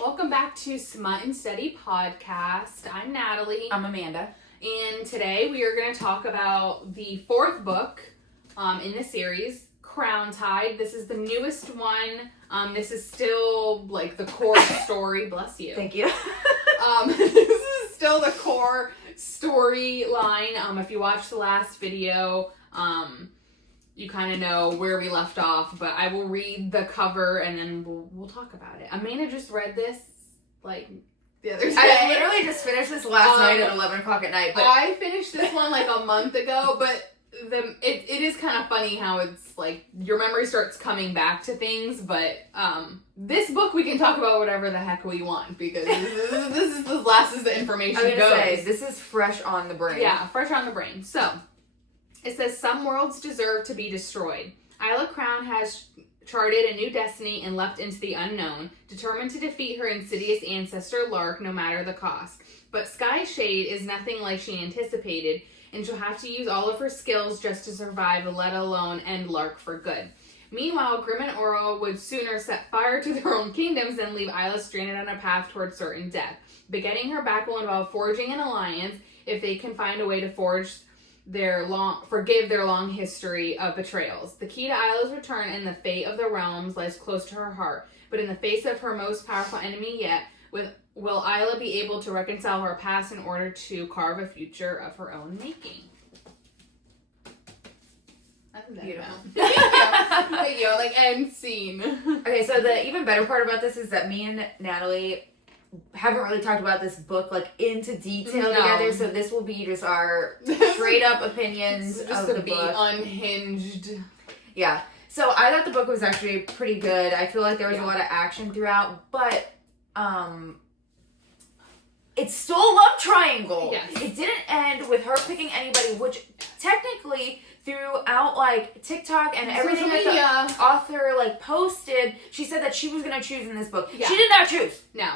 Welcome back to Smut and Steady Podcast. I'm Natalie. I'm Amanda. And today we are going to talk about the fourth book in the series, Crowntide. This is the newest one. This is still like the core story. Bless you. Thank you. This is still the core storyline. If you watched the last video, you kind of know where we left off, but I will read the cover and then we'll talk about it. Amanda just read this like the other day. I literally just finished this last night at 11 o'clock at night. But I finished this one like a month ago, but it is kind of funny how it's like your memory starts coming back to things, but this book we can talk about whatever the heck we want because this is as last as the information goes. Say, this is fresh on the brain. Yeah, fresh on the brain. So, it says, some worlds deserve to be destroyed. Isla Crown has charted a new destiny and leapt into the unknown, determined to defeat her insidious ancestor Lark no matter the cost. But Sky Shade is nothing like she anticipated, and she'll have to use all of her skills just to survive, let alone end Lark for good. Meanwhile, Grim and Oro would sooner set fire to their own kingdoms than leave Isla stranded on a path towards certain death. But getting her back will involve forging an alliance if they can find a way to forgive their long history of betrayals. The key to Isla's return and the fate of the realms lies close to her heart, but in the face of her most powerful enemy yet, will Isla be able to reconcile her past in order to carve a future of her own making? Beautiful. Thank you. Like, end scene. Okay, so the even better part about this is that me and Natalie haven't really talked about this book like into detail together, so this will be just our straight up opinions just of to the be book. Unhinged. Yeah. So I thought the book was actually pretty good. I feel like there was a lot of action throughout, but it's still a love triangle. Yes. It didn't end with her picking anybody, which technically throughout like TikTok and everything that the author like posted, she said that she was gonna choose in this book. Yeah. She did not choose. No.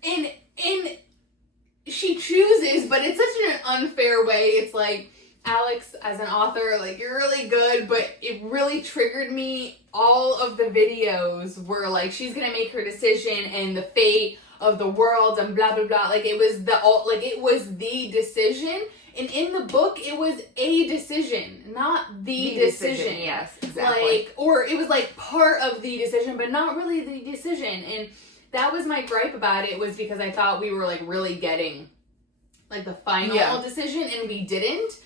And she chooses, but it's such an unfair way. It's like, Alex, as an author, like, you're really good, but it really triggered me. All of the videos were like, she's gonna make her decision and the fate of the world and blah, blah, blah. Like, it was the decision. And in the book, it was a decision, not the decision. Yes, exactly. Or it was like part of the decision, but not really the decision. And that was my gripe about it, was because I thought we were like really getting like the final decision, and we didn't.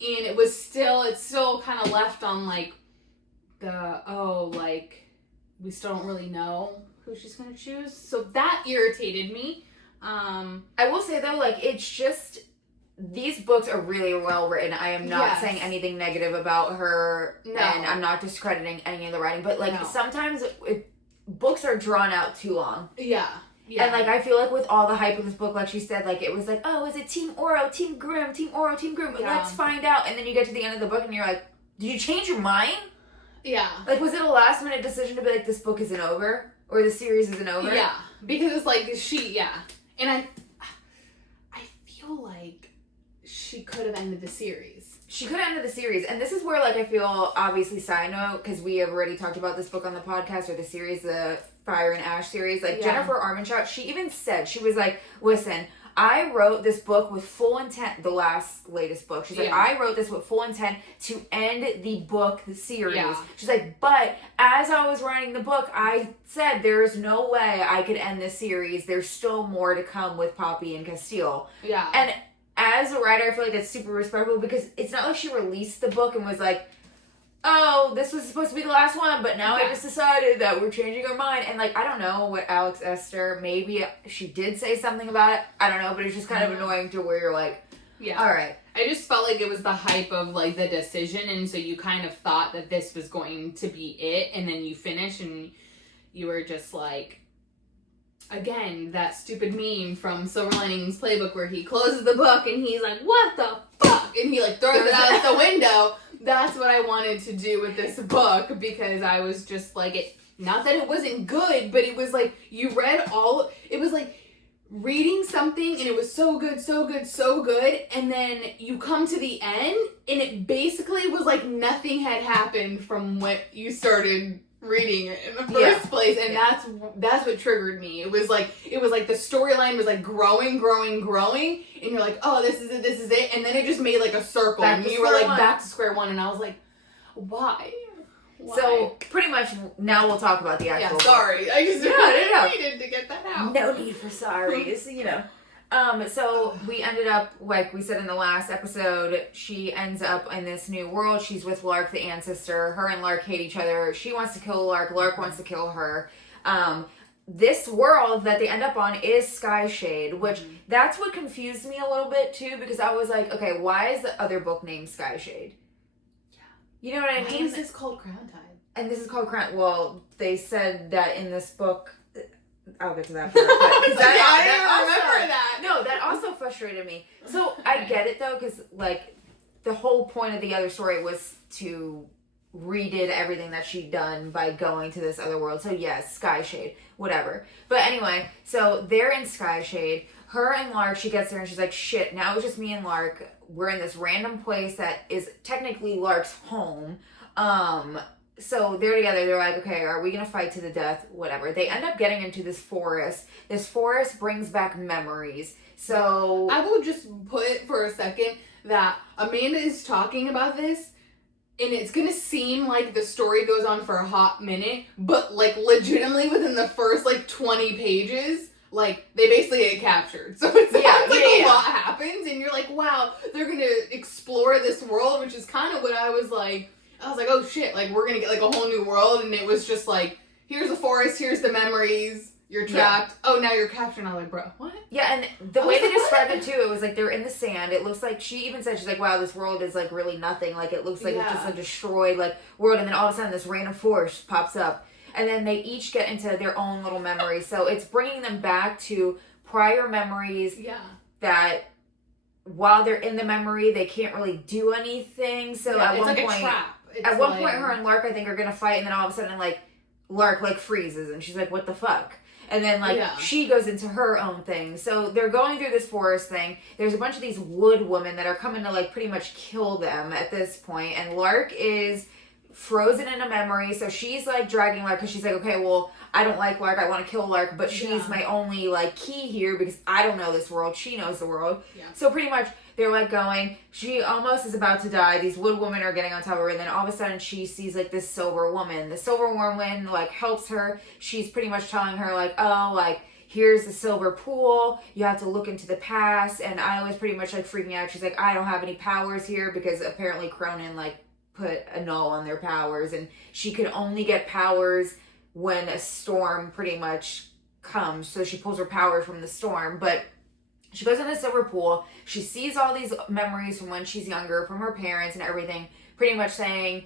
And it's still kind of left on like we still don't really know who she's gonna choose. So that irritated me. I will say though, like, it's just, these books are really well written. I am not saying anything negative about her, and I'm not discrediting any of the writing, but like sometimes books are drawn out too long. Yeah. And like, I feel like with all the hype of this book, like she said, like, it was like, oh, is it Team Oro, Team Grimm, Team Oro, Team Grimm? Yeah. Let's find out. And then you get to the end of the book and you're like, did you change your mind? Yeah. Like, was it a last minute decision to be like, this book isn't over? Or the series isn't over? Yeah. Because it's like, and I feel like she could have ended the series. She could have ended the series. And this is where, like, I feel, obviously, side note, because we have already talked about this book on the podcast, or the series, the Fire and Ash series. Like, Jennifer Armentrout, she even said, she was like, listen, I wrote this book with full intent, the latest book. She's like, I wrote this with full intent to end the series. Yeah. She's like, but as I was writing the book, I said there is no way I could end this series. There's still more to come with Poppy and Castile. Yeah. And as a writer, I feel like that's super respectful, because it's not like she released the book and was like, oh, this was supposed to be the last one, but now I just decided that we're changing our mind. And, like, I don't know what Alex Esther, maybe she did say something about it. I don't know, but it's just kind of annoying to where you're like, all right. I just felt like it was the hype of, like, the decision, and so you kind of thought that this was going to be it, and then you finish, and you were just like, again, that stupid meme from Silver Linings Playbook where he closes the book, and he's like, what the fuck? And he, like, throws it out the window. That's what I wanted to do with this book, because I was just like, not that it wasn't good, but it was like, it was like reading something and it was so good, so good, so good, and then you come to the end and it basically was like nothing had happened from what you started reading it in the first place, and that's what triggered me. It was like the storyline was like growing, and you're like, oh, this is it, and then it just made like a circle, and you were like back to square one, and I was like, why? So pretty much now we'll talk about the actual. Yeah, sorry, I just needed to get that out. No need for sorries, you know. So we ended up, like we said in the last episode, she ends up in this new world. She's with Lark, the ancestor. Her and Lark hate each other. She wants to kill Lark. Lark wants to kill her. This world that they end up on is Skyshade, which that's what confused me a little bit too, because I was like, okay, why is the other book named Skyshade? Yeah. You know what I mean? Why is this called Crowntide? And this is called Well, they said that in this book, I'll get to that part. I remember that. No, that also frustrated me. So I get it though, because like the whole point of the other story was to redid everything that she'd done by going to this other world. So yes, Skyshade, whatever. But anyway, so they're in Skyshade. Her and Lark, she gets there and she's like, shit, now it's just me and Lark. We're in this random place that is technically Lark's home. So they're together. They're like, okay, are we going to fight to the death? Whatever. They end up getting into this forest. This forest brings back memories. So I will just put for a second that Amanda is talking about this, and it's going to seem like the story goes on for a hot minute, but like legitimately within the first like 20 pages, like they basically get captured. So it's a lot happens, and you're like, wow, they're going to explore this world, which is kind of what I was like, oh shit, like we're gonna get like a whole new world, and it was just like, here's the forest, here's the memories, you're trapped, oh now you're captured, and I'm like, bro, what? Yeah, and the way they described it too, it was like they're in the sand, it looks like, she even said, she's like, wow, this world is like really nothing, like it looks like it's just a destroyed like world, and then all of a sudden this random forest pops up, and then they each get into their own little memories, so it's bringing them back to prior memories that while they're in the memory, they can't really do anything, so at one point, a trap. At one point, her and Lark, I think, are gonna fight, and then all of a sudden, like, Lark, like, freezes, and she's like, what the fuck? And then, like, she goes into her own thing. So they're going through this forest thing. There's a bunch of these wood women that are coming to, like, pretty much kill them at this point. And Lark is frozen in a memory, so she's, like, dragging Lark, because she's like, okay, well, I don't like Lark, I want to kill Lark, but she's my only, like, key here, because I don't know this world, she knows the world. Yeah. So pretty much, they're, like, going, she almost is about to die, these wood women are getting on top of her, and then all of a sudden, she sees, like, this silver woman. The silver woman, like, helps her. She's pretty much telling her, like, oh, like, here's the silver pool, you have to look into the past, and I was pretty much, like, freaking out. She's like, I don't have any powers here, because apparently Cronin, like, put a null on their powers, and she could only get powers when a storm pretty much comes, so she pulls her powers from the storm, but she goes in the silver pool, she sees all these memories from when she's younger, from her parents and everything, pretty much saying,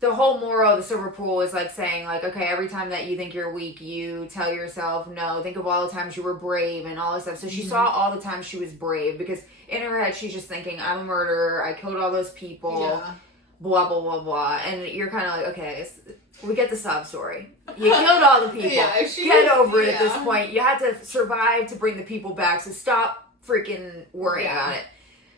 the whole moral of the silver pool is like saying, like, okay, every time that you think you're weak, you tell yourself, no, think of all the times you were brave and all this stuff. So she saw all the times she was brave, because in her head, she's just thinking, I'm a murderer, I killed all those people, blah, blah, blah, blah, and you're kind of like, okay, we get the sob story. You killed all the people. Get over it at this point. You had to survive to bring the people back, so stop freaking worrying about it.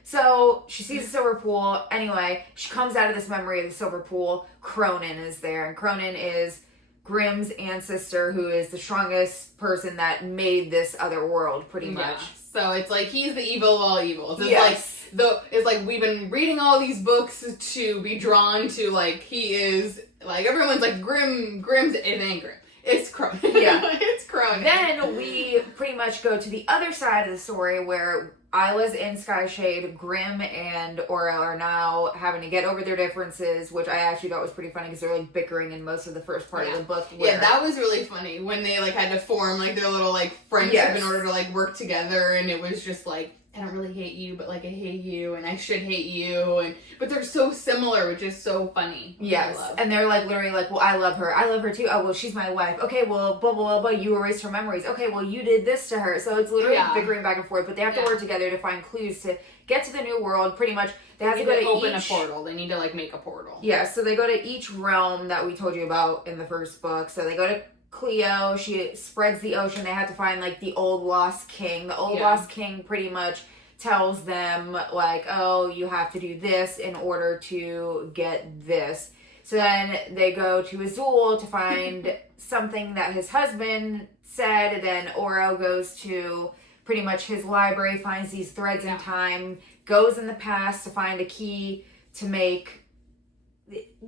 So she sees the silver pool. Anyway, she comes out of this memory of the silver pool. Cronin is there, and Cronin is Grimm's ancestor, who is the strongest person that made this other world, pretty much. So it's like he's the evil of all evils. It's like we've been reading all these books to be drawn to, like, he is, like, everyone's like, Grimm's, it ain't Grimm. It's Cronin. Yeah. It's Cronin. Then we pretty much go to the other side of the story where Isla's in Skyshade, Grimm and Aurel are now having to get over their differences, which I actually thought was pretty funny, because they're, like, bickering in most of the first part of the book. Yeah, that was really funny, when they, like, had to form, like, their little, like, friendship in order to, like, work together, and it was just, like, I don't really hate you, but, like, I hate you, and I should hate you, but they're so similar, which is so funny. Yes, and they're, like, literally like, well, I love her too, oh, well, she's my wife, okay, well, blah, blah, blah, blah, you erased her memories, okay, well, you did this to her, so it's literally bickering back and forth, but they have to work together to find clues to get to the new world, pretty much. They have to go to open a portal, they need to, like, make a portal. Yeah, so they go to each realm that we told you about in the first book, so they go to Cleo, she spreads the ocean, they have to find, like, the old lost king. The old lost king pretty much tells them, like, oh, you have to do this in order to get this. So then they go to Azul to find something that his husband said. And then Oro goes to pretty much his library, finds these threads in time, goes in the past to find a key to make...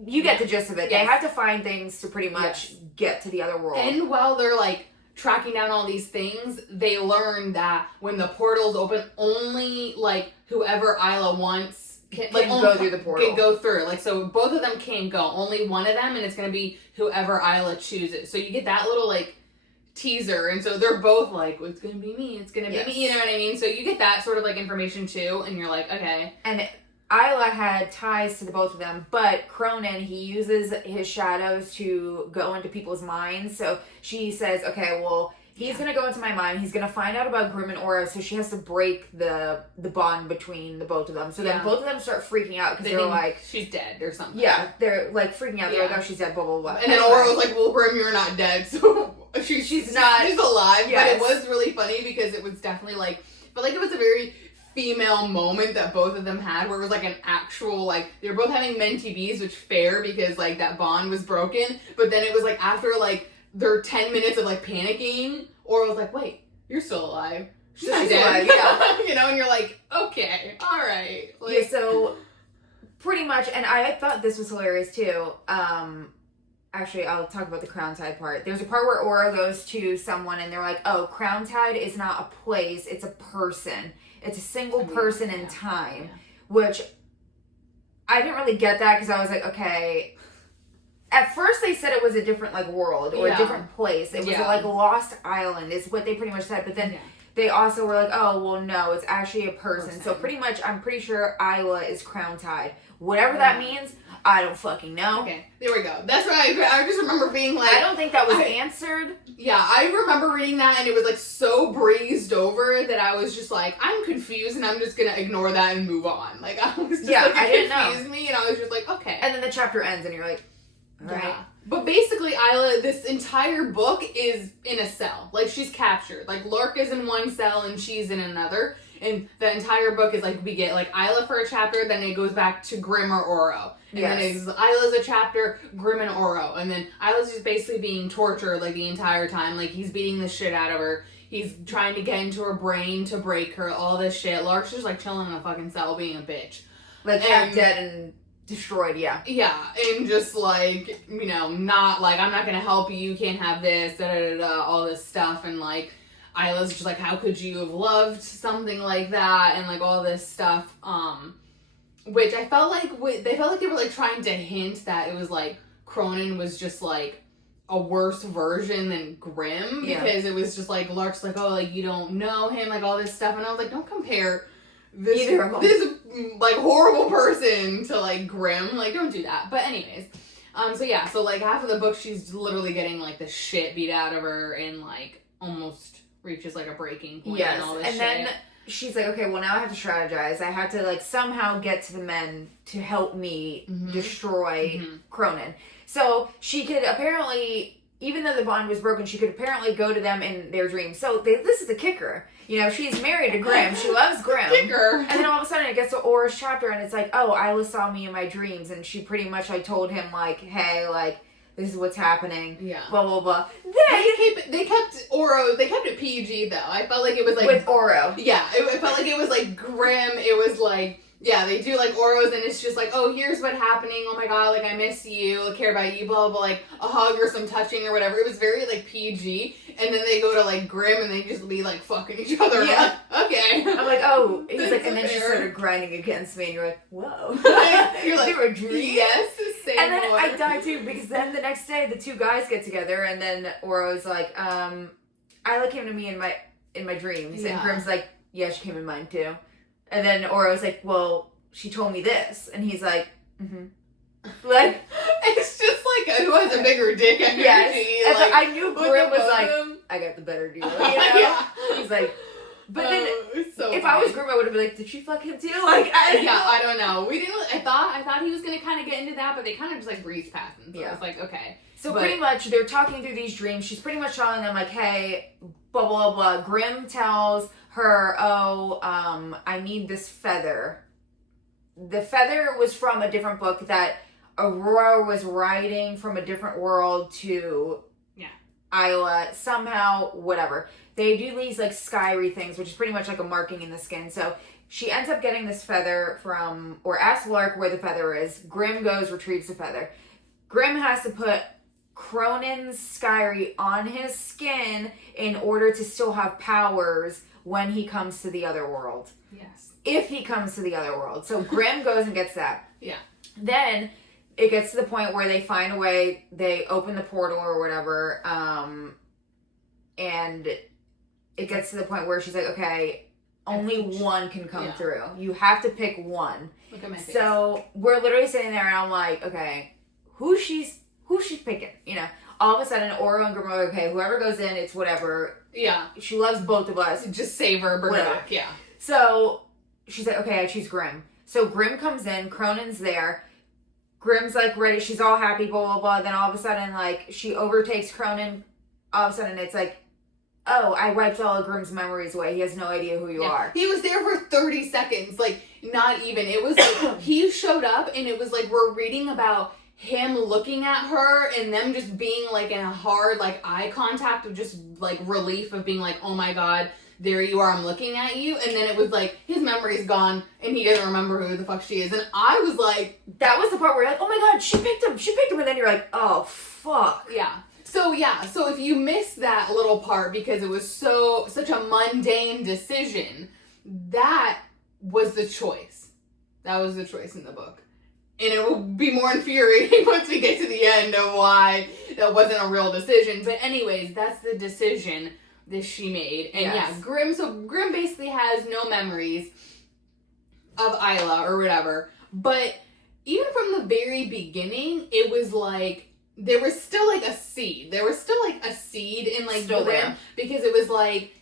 You get the gist of it. Yes. They have to find things to pretty much get to the other world. And while they're like tracking down all these things, they learn that when the portals open, only like whoever Isla wants can go through the portal. Can go through. Like, so both of them can't go. Only one of them, and it's going to be whoever Isla chooses. So you get that little like teaser, and so they're both like, well, it's going to be me. It's going to be me. You know what I mean? So you get that sort of like information too, and you're like, okay. And Isla had ties to the both of them, but Cronin, he uses his shadows to go into people's minds. So she says, okay, well, he's going to go into my mind. He's going to find out about Grimm and Oro, so she has to break the bond between the both of them. So then both of them start freaking out because they're like... she's dead or something. Yeah, they're like freaking out. They're like, oh, she's dead, blah, blah, blah. And then Oro's like, well, Grimm, you're not dead. So she's not... She's alive. Yes. But it was really funny because it was definitely like... But like it was a very... female moment that both of them had where it was like an actual like they were both having mentee bees, which fair because like that bond was broken, but then it was like after like their 10 minutes of like panicking, or was like, wait, you're still alive, she's not dead. Yeah. You know, and you're like, okay, all right, like, yeah. So pretty much, and I thought this was hilarious too. Actually, I'll talk about the Crowntide part. There's a part where Oro goes to someone and they're like, oh, Crowntide is not a place, it's a person. It's a single person in time, which I didn't really get that because I was like, okay. At first they said it was a different like world or a different place. It was like a lost island is what they pretty much said. But then they also were like, oh, well, no, it's actually a person. So pretty much I'm pretty sure Isla is Crowntide. Whatever that means, I don't fucking know. Okay, there we go. That's why I just remember being like... I don't think that was answered. Yeah, I remember reading that and it was like so breezed over that I was just like, I'm confused and I'm just gonna ignore that and move on. Like, I was just like, it confused me and I was just like, okay. And then the chapter ends and you're like, alright. Yeah. But basically, Isla, this entire book is in a cell. Like, she's captured. Like, Lork is in one cell and she's in another. And the entire book is like, we get like Isla for a chapter, then it goes back to Grimm or Oro. And then it's Isla's a chapter, Grimm and Oro. And then Isla's just basically being tortured like the entire time. Like, he's beating the shit out of her. He's trying to get into her brain to break her, all this shit. Lark's just like chilling in a fucking cell being a bitch. Like, half dead and destroyed, yeah. Yeah, and just like, you know, not like, I'm not gonna help you, you can't have this, all this stuff. And like, Isla's just like, how could you have loved something like that, and like all this stuff, which I felt like they were like trying to hint that it was like Cronin was just like a worse version than Grimm, because it was just like Lark's like, oh, like you don't know him, like all this stuff, and I was like, don't compare this like horrible person to like Grimm, like don't do that. But anyways, so like half of the book she's literally getting like the shit beat out of her and like almost reaches like a breaking point and all this shit. Then she's like, okay, well now I have to strategize. I have to like somehow get to the men to help me destroy Cronin. So she could apparently, even though the bond was broken, she could apparently go to them in their dreams. So this is the kicker. You know, she's married to Grimm. She loves Grimm. Kicker. And then all of a sudden it gets to Ora's chapter and it's like, oh, Isla saw me in my dreams. And she pretty much like told him like, hey, like, this is what's happening. Yeah. Blah, blah, blah. Then they kept it PG though. I felt like it was like... With Oro. Yeah. It felt like it was like Grimm. It was like... Yeah, they do like Oros and it's just like, oh, here's what's happening. Oh my god, like I miss you. I care about you. Blah, blah, blah. Like a hug or some touching or whatever. It was very like PG. And then they go to like Grimm and they just be like fucking each other. Yeah. Like, okay. I'm like, oh. He's like, and then she started grinding against me and you're like, whoa. You're like, they were dreams. Yes, same. And then I died too because then the next day the two guys get together and then Oro's like, Isla came to me in my dreams. And Grimm's like, yeah, she came in mine too. And then Oro's like, well, she told me this. And he's like, Like, it's just like who has a bigger dick energy. Yes. Like, I knew Grimm was like, I got the better deal. You know? He's like, but then if I was Grimm, I would have been like, did she fuck him too? Like, I don't know. We didn't. I thought he was gonna kind of get into that, but they kind of just like breezed past him. So I was like, okay. So pretty much they're talking through these dreams. She's pretty much telling them like, hey, blah blah blah. Grimm tells her, I need this feather. The feather was from a different book that Aurora was riding from a different world to Isla somehow, whatever. They do these like skyry things, which is pretty much like a marking in the skin. So she ends up getting this feather from, or asks Lark where the feather is. Grimm goes, retrieves the feather. Grimm has to put Cronin's skyry on his skin in order to still have powers when he comes to the other world. Yes. If he comes to the other world. So Grimm goes and gets that. Yeah. Then it gets to the point where they find a way, they open the portal or whatever, and it gets to the point where she's like, okay, only one can come through. You have to pick one. Look at my face. So we're literally sitting there and I'm like, okay, who's she's picking? You know, all of a sudden Oro and Grimm are like, okay, whoever goes in, it's whatever. Yeah. She loves both of us. Just save her, bring her back. Yeah. So she's like, okay, I choose Grimm. So Grimm comes in, Cronin's there. Grimm's like ready, she's all happy, blah, blah, blah. Then all of a sudden, like, she overtakes Cronin. All of a sudden, it's like, oh, I wiped all of Grimm's memories away. He has no idea who you are. He was there for 30 seconds. Like, not even. It was like, he showed up and it was like, we're reading about him looking at her and them just being like in a hard, like, eye contact of just like relief of being like, oh my God, there you are, I'm looking at you. And then it was like, his memory's gone and he doesn't remember who the fuck she is. And I was like, that was the part where you're like, oh my God, she picked him. And then you're like, oh, fuck. Yeah. So if you missed that little part because it was such a mundane decision, that was the choice. That was the choice in the book. And it will be more infuriating once we get to the end of why that wasn't a real decision. But anyways, that's the decision that she made. And Grimm basically has no memories of Isla or whatever. But even from the very beginning, it was like, there was still like a seed. There was still like a seed in like Grimm. Because it was like,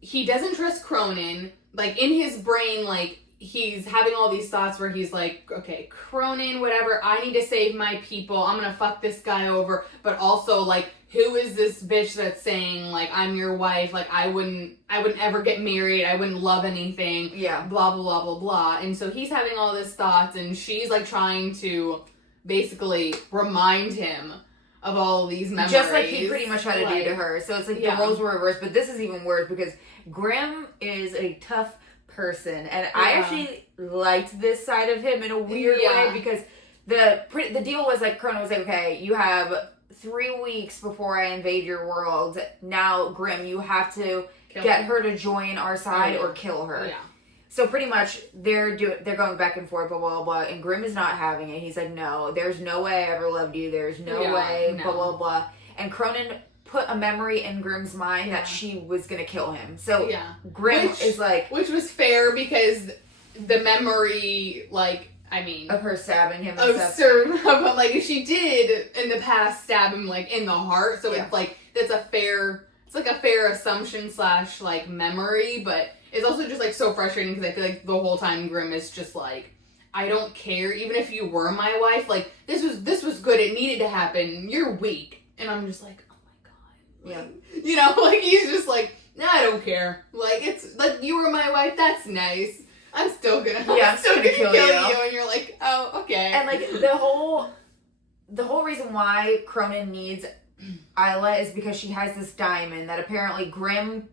he doesn't trust Cronin. Like in his brain, like, he's having all these thoughts where he's like, okay, Cronin, whatever, I need to save my people. I'm gonna fuck this guy over. But also, like, who is this bitch that's saying, like, I'm your wife? Like, I wouldn't ever get married. I wouldn't love anything. Yeah. Blah, blah, blah, blah, blah. And so he's having all these thoughts, and she's, like, trying to basically remind him of all these memories. Just like he pretty much had to do to her. So it's like the roles were reversed. But this is even worse because Grimm is a tough person, and I actually liked this side of him in a weird way because the deal was like, Cronin was like, okay, you have 3 weeks before I invade your world. Now, Grimm, you have to get her to join our side or kill her. Yeah. So pretty much they're going back and forth, blah, blah, blah, and Grimm is not having it. He's like, no, there's no way I ever loved you. There's no way, blah, blah, blah. And Cronin put a memory in Grimm's mind that she was going to kill him. So Grimm is like... Which was fair because the memory, like, I mean... Of her stabbing him and stuff. But, like, she did in the past stab him, like, in the heart. So it's like, that's a fair... It's like a fair assumption / like, memory, but... It's also just, like, so frustrating because I feel like the whole time Grimm is just, like, I don't care. Even if you were my wife, like, this was good. It needed to happen. You're weak. And I'm just like, oh, my God. Yeah. You know, like, he's just like, nah, I don't care. Like, it's, like, you were my wife. That's nice. I'm still gonna kill you. And you're like, oh, okay. And, like, the whole reason why Cronin needs Isla is because she has this diamond that apparently Grimm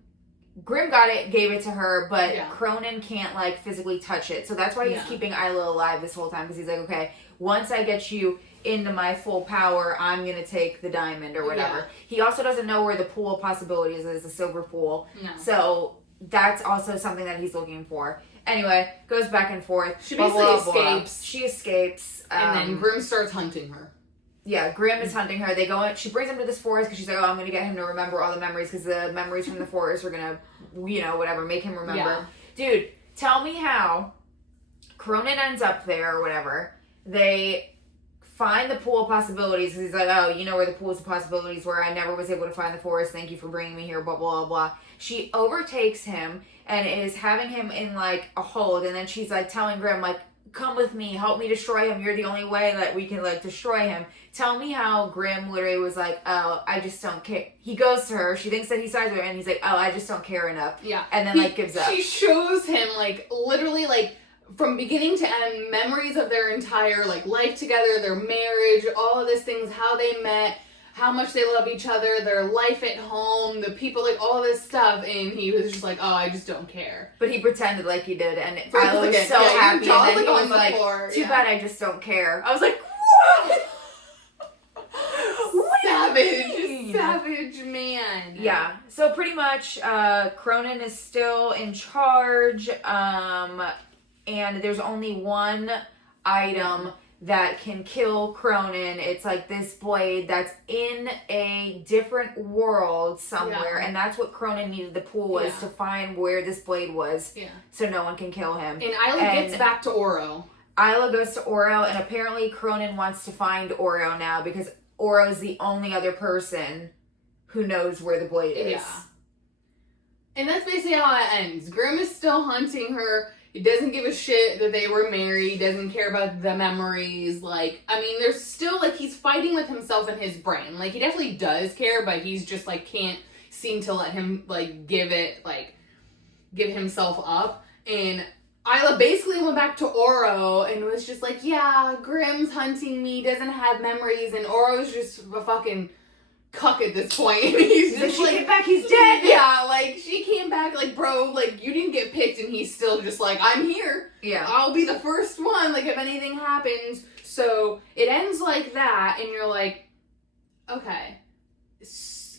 got it, gave it to her, but Cronin can't, like, physically touch it. So that's why he's keeping Isla alive this whole time, because he's like, okay, once I get you into my full power, I'm going to take the diamond or whatever. Yeah. He also doesn't know where the pool of possibilities is, the silver pool. No. So that's also something that he's looking for. Anyway, goes back and forth. She basically escapes. She escapes. And then Grimm starts hunting her. Yeah, Grimm is hunting her. They go in, she brings him to this forest because she's like, oh, I'm going to get him to remember all the memories because the memories from the forest are going to, you know, whatever, make him remember. Yeah. Dude, tell me how Cronin ends up there or whatever. They find the pool of possibilities because he's like, oh, you know where the pools of possibilities were. I never was able to find the forest. Thank you for bringing me here, blah, blah, blah. She overtakes him and is having him in, like, a hold. And then she's, like, telling Grimm, like, come with me, help me destroy him. You're the only way that we can, like, destroy him. Tell me how Grimm literally was like, oh, I just don't care. He goes to her. She thinks that he sides with her, and he's like, oh, I just don't care enough. Yeah. And then, like, gives up. She shows him, like, literally, like, from beginning to end, memories of their entire, like, life together, their marriage, all of these things, how they met, how much they love each other, their life at home, the people, like, all this stuff, and he was just like, oh, I just don't care. But he pretended like he did, and I was so happy, and then he was like, too bad I just don't care. I was like, what? Savage man. Yeah, so pretty much, Cronin is still in charge, and there's only one item that can kill Cronin. It's like this blade that's in a different world somewhere, and that's what Cronin needed the pool was to find where this blade was, so no one can kill him. And Isla gets back to Oro. Isla goes to Oro, and apparently Cronin wants to find Oro now because Oro is the only other person who knows where the blade is. Yeah. And that's basically how it ends. Grimm is still hunting her. He doesn't give a shit that they were married. He doesn't care about the memories. Like, I mean, there's still, like, he's fighting with himself in his brain. Like, he definitely does care, but he's just, like, can't seem to let him, like, give himself up. And Isla basically went back to Oro and was just like, yeah, Grimm's hunting me, doesn't have memories, and Oro's just a fucking cuck at this point. He's just like, she came back, he's dead. Yeah, like, she came back, like, bro, like, you didn't get picked, and he's still just like, I'm here. Yeah. I'll be the first one, like, if anything happens. So, it ends like that, and you're like, okay.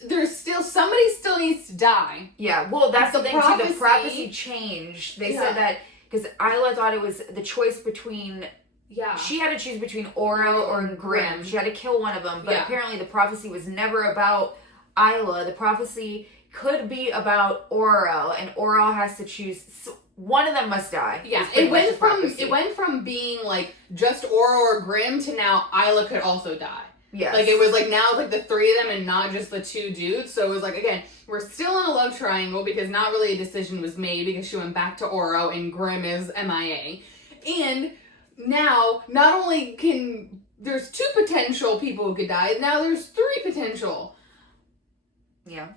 There's still, somebody still needs to die. Yeah, well, that's the thing, too. The prophecy changed. They said that, because Isla thought it was the choice between... Yeah. She had to choose between Oro or Grimm. She had to kill one of them, but apparently the prophecy was never about Isla. The prophecy could be about Oro, and Oro has to choose. One of them must die. Yeah, it went from being like just Oro or Grimm to now Isla could also die. Yes. Like it was like now like the three of them and not just the two dudes. So it was like, again, we're still in a love triangle because not really a decision was made because she went back to Oro and Grimm is MIA. And now, not only can, there's 2 potential people who could die, now there's 3 potential. Yeah.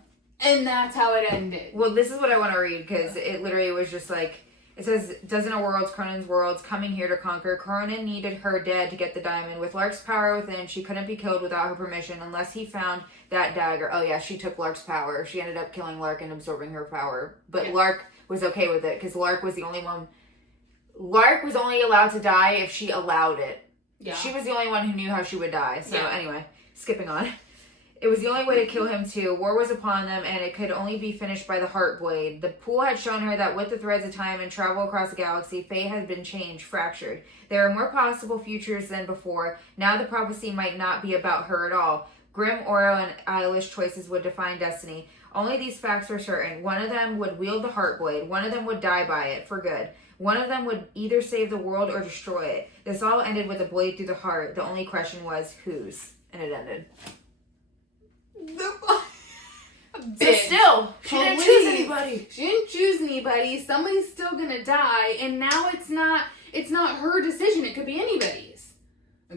And that's how it ended. Well, this is what I want to read, because it literally was just like, it says, dozen of worlds, Cronin's worlds, coming here to conquer. Cronin needed her dead to get the diamond. With Lark's power within, she couldn't be killed without her permission unless he found that dagger. Oh yeah, she took Lark's power. She ended up killing Lark and absorbing her power. But Lark was okay with it, because Lark was the only one... Lark was only allowed to die if she allowed it. Yeah. She was the only one who knew how she would die. So anyway, skipping on. It was the only way to kill him too. War was upon them, and it could only be finished by the Heartblade. The pool had shown her that with the threads of time and travel across the galaxy, fate had been changed, fractured. There are more possible futures than before. Now the prophecy might not be about her at all. Grimm, Oro, and Isla's choices would define destiny. Only these facts were certain. One of them would wield the Heartblade. One of them would die by it, for good. One of them would either save the world or destroy it. This all ended with a blade through the heart. The only question was, whose? And it ended. So still, she didn't choose anybody. She didn't choose anybody. Somebody's still gonna die, and now it's not her decision. It could be anybody's.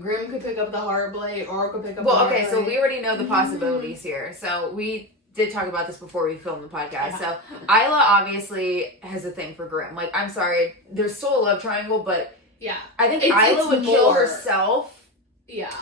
Grimm could pick up the Heartblade, or could pick up the Heartblade. So we already know the possibilities here. So we did talk about this before we filmed the podcast. So Isla obviously has a thing for Grimm. Like, I'm sorry, there's still a love triangle, but I think Isla would kill herself. Yeah.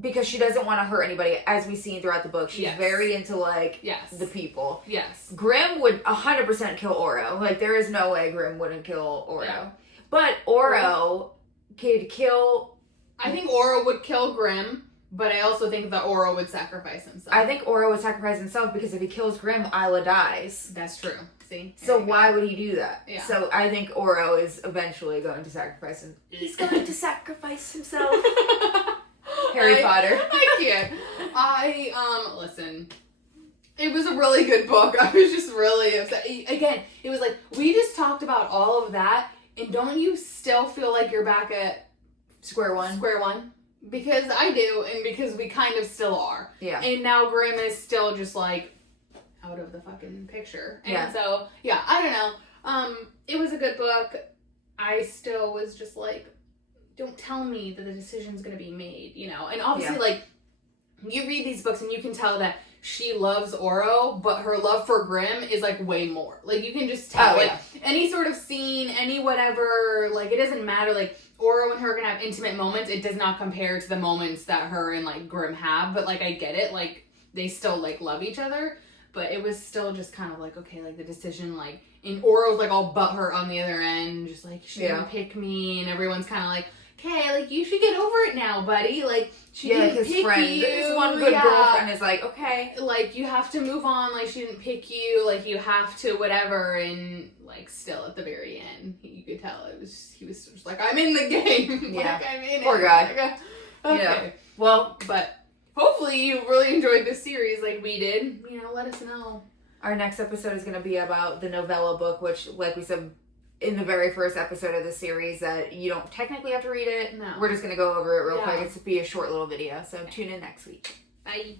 Because she doesn't want to hurt anybody, as we've seen throughout the book. She's very into, like, the people. Yes. Grimm would 100% kill Oro. Like, there is no way Grimm wouldn't kill Oro. Yeah. But Oro could kill... I think Oro would kill Grimm, but I also think that Oro would sacrifice himself. I think Oro would sacrifice himself because if he kills Grimm, Isla dies. That's true. See? So why would he do that? Yeah. So I think Oro is eventually going to sacrifice him. He's going to sacrifice himself. Harry Potter. I can't. Listen. It was a really good book. I was just really upset. Again, it was like, we just talked about all of that, and don't you still feel like you're back at square one? Square one. Because I do, and because we kind of still are. Yeah. And now Grimm is still just, like, out of the fucking picture. And so, I don't know. It was a good book. I still was just like, don't tell me that the decision's going to be made, you know? And obviously, like, you read these books and you can tell that she loves Oro, but her love for Grimm is like way more. Like you can just tell. Like any sort of scene, any whatever, like it doesn't matter. Like Oro and her are gonna have intimate moments. It does not compare to the moments that her and like Grimm have. But like I get it. Like they still like love each other. But it was still just kind of like, okay, like the decision, like, and Oro's like all butthurt on the other end, just like, she didn't pick me, and everyone's kind of like, okay, like, you should get over it now, buddy, like, she didn't his pick friend, you. his one good girlfriend is like, okay. Like, you have to move on, like, she didn't pick you, like, you have to whatever, and, like, still at the very end, you could tell he was just like, I'm in the game, like, I'm in Poor it. guy. Like, okay, well, but hopefully you really enjoyed this series like we did. You know, let us know. Our next episode is going to be about the novella book, which, like we said in the very first episode of the series, that you don't technically have to read it. No. We're just going to go over it real quick. It's to be a short little video. So tune in next week. Bye.